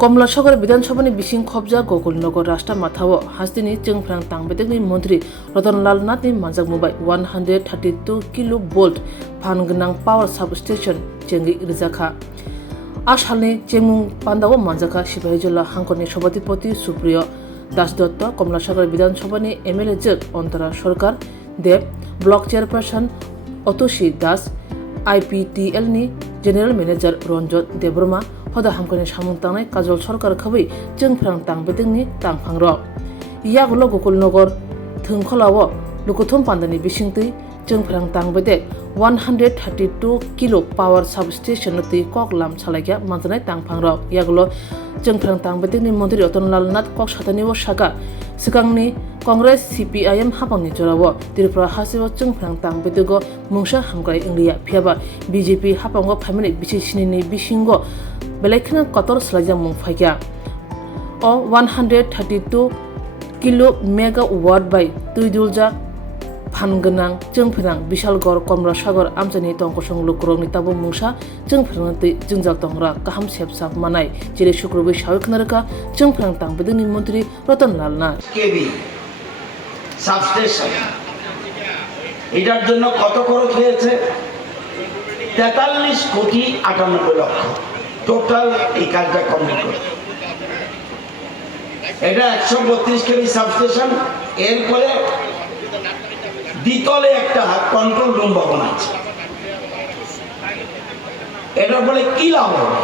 कमलासागर विधानसभानि बिसिं खबजा गकुलनगर राष्ट्र माथाओ हास्तिनि जोंफ्रां तांबेदेगनि मंत्री रतनलाल नाथनि मानजाक मुबाय 132 किलो बोल्ट फानगोनां पावर सबस्टेशन चेंगि रिजाखा आसालनि चेमुं पान्दाओ मानजाखा सिपाहीजला हांखरनि सभापति सुप्रिय दास दत्त कमलासागर विधानसभानि एमएलए जोग अंतरा सरकार देव ब्लक चेयरपारसन अतुषी दास आईपीटीएल नि जेनेरेल मैनेजर रंजन देबरमा हदा हामखनि सामुं तांनाय काजल सरकार खबै जोंफ्रां तांबेदेगनि तांफांर यागुलो गकुलनगर थोंखलाओ लुकुथुम पान्दानि बिसिंतै जोंफ्रां तांबेदेग 132 किलो पावर सबस्टेशन ति ककलाम सालायग्या मानजानाय तांफांर यागुलो जोंफ्रां तांबेदेगनि मंत्री रतनलाल नाथ कक सातानिओ सागा सिगांनि कांग्रेस सीपीआईएम हाबांनि जराओ त्रिपुरा हासिओ जोंफ्रां तांबेदेगो मुंसा हामग्राय इंलिया फियाबा बीजेपी हाबांगो फाइमानि बिसिसिनि बिसिंगो बेलायखना कतर सलायजा मुं फायग्या अ 132 किलो मेगावाट बाय तुइदुलजा फानगोनां जोंफोरां बिशालगड़ कमलासागर आमजानि तंकसं लुकुरंनि ताबो मुंसा जोंफोरनोतै जोंजाक तंग्रा गाहाम सेबसाब मानाय जेरै शुक्रबार सावखनारका जोंफोरां तांबेदेगनि मंत्री रतनलाल नाथ কেবি সাবস্টেশন এটার জন্য কত খরচ হয়েছে 43 কোটি 98 লক্ষ টোটাল এই কাজটা কমপ্লিট করতে এটা 132 কেবি সাবস্টেশন এরপরে দ্বিতলে একটা কন্ট্রোল রুম ভবন আছে এটার ফলে কি লাভ হবে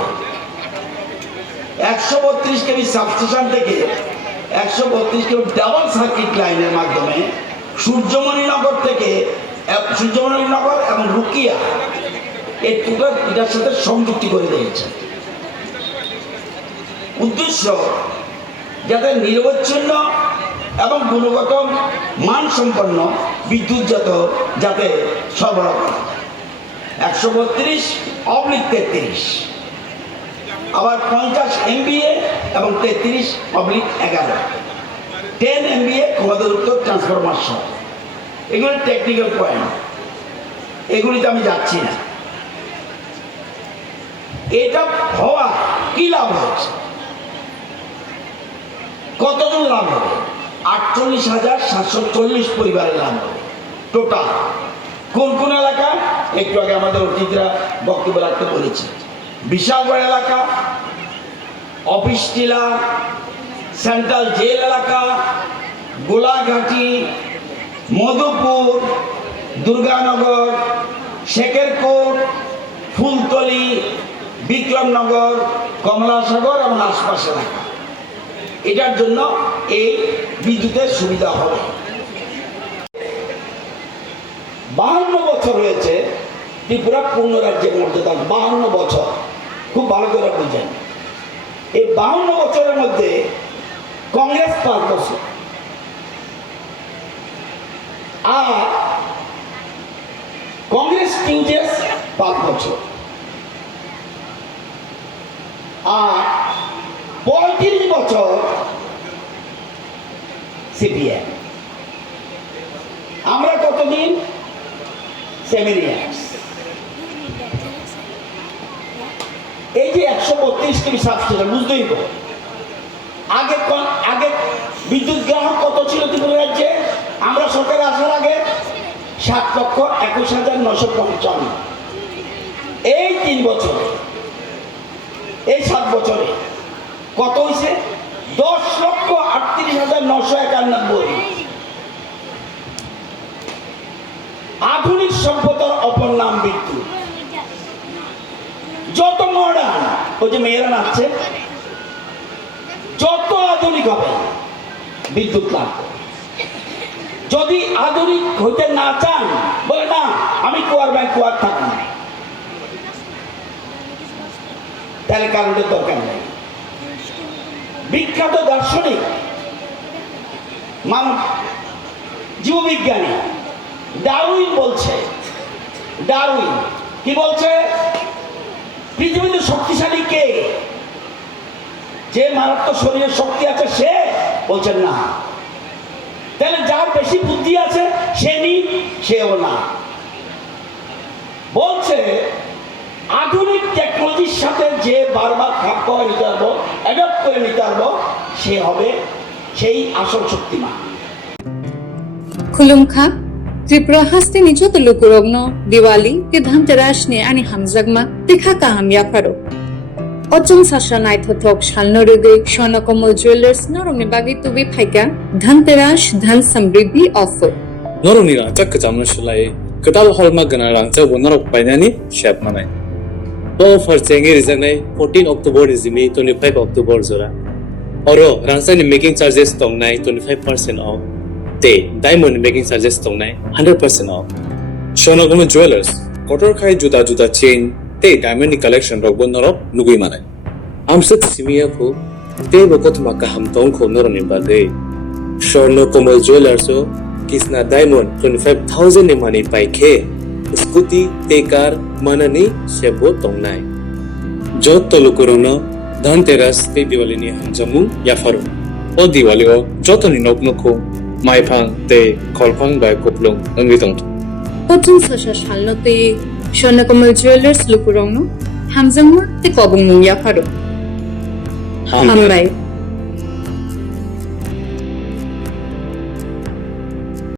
132 কেবি সাবস্টেশন থেকে 132 কিলো ডাবল সার্কিট লাইনের মাধ্যমে সূর্যমণিনগর থেকে সূর্যমণিনগর এবং রুকিয়া এই টোটাল এটার সাথে সংযুক্তি করে দিয়েছে উদ্দেশ্য যাতে নিরবচ্ছিন্ন এবং গুণগত মানসম্পন্ন বিদ্যুৎ যাতে সরবরাহ করা 132/33 আবার 50 MVA এবং 33/11 10 MVA ক্ষমতাযুক্ত ট্রান্সফরমার সহ এগুলো টেকনিক্যাল পয়েন্ট এগুলিতে আমি যাচ্ছি না এটা হওয়া কি লাভ হচ্ছে কতজন লাভ হবে 48,740 পরিবারের লাভ হবে টোটাল কোন কোন এলাকা একটু আগে আমাদের অতিথিরা বক্তব্য রাখতে বলেছে বিশালগড় এলাকা অফিস টিলা সেন্ট্রাল জেল এলাকা গোলাঘাটি মধুপুর দুর্গানগর শেখেরকোট ফুলতলি বিক্রমনগর কমলাসাগর এবং আশপাশ এলাকা এটার জন্য এই বিদ্যুতের সুবিধা হবে 52 বছর হয়েছে ত্রিপুরা পূর্ণ রাজ্যের মর্যাদা 52 বছর খুব ভালো করে বুঝেন এই 52 বছরের মধ্যে কংগ্রেস 5 বছর আর কংগ্রেস টিউজেস 5 বছর আর 35 বছর সিপিএম আমরা কতদিন এই যে 132 কেবি সাবস্টেশন বুঝতেই তো আগে বিদ্যুৎ গ্রাহক কত ছিল ত্রিপুরা রাজ্যে আমরা সরকারে আসার আগে 7,21,955 এই 3 বছরে এই 7 বছরে কত হয়েছে 10,38,991 আধুনিক সভ্যতার অপর নাম বিদ্যুৎ যত মডার্ন ওই যে মেয়েরা নাচছে যত আধুনিক হবে বিদ্যুৎ লাগবে যদি আধুনিক হইতে না চান বলে না আমি কুয়ার ব্যাংক কুয়ার থাকি না তাহলে কারেন্টের দরকার নেই বিখ্যাত দার্শনিক মানব জীববিজ্ঞানী ডারউইন বলছে ডারউইন কি বলছে পৃথিবীতে শক্তিশালী কে যে মারাত্মক শরীরের শক্তি আছে সে বলছেন না তাহলে যার বেশি বুদ্ধি আছে সে নি সেও না বলছে আধুনিক টেকনোলজির সাথে যে বারবার খাপ খাওয়া নিতে পারবো অ্যাডপ্ট করে নিতে পারবো, সে হবে সেই আসল শক্তিমান। खुलुमखा Tripura हास्तिनि जतलुकुरogno Diwali ke Dhanterasni ani hamjagma tikha kaham yaparo Ojong sasha naithothok shalnorege Swarnakomal Jewelers norongni bagi tubi phaika Dhanteras dhan samriddhi offer Norongni rangchak kajamna shulai kedal holma gana rangchak bonarok painani shap manai to offer chengi rijanai 14 October izimi 25 October zora oro rangchakni making charges tongnai 25% off te diamond making charges tongnai 100% off Swarnakomal Jewelers kotor khai juda juda chain te diamond collection rok bonarok nugui manai amsat simia ko te bokot maka ham tong ko noroni bade Swarnakomal Jewelers o Kisna Diamond 25,000 ni money paike scooty te car manani sebo tongnai jot tolukurono Dhanteras te Diwali ni hamjamu yafaro o Diwali o jotoni noknoko maifang te kolphang bai koplong angi tongto Ojong sasha shalnote Swarnakomal Jewelers lukurogno hamjagma te kobong yaparo Hambai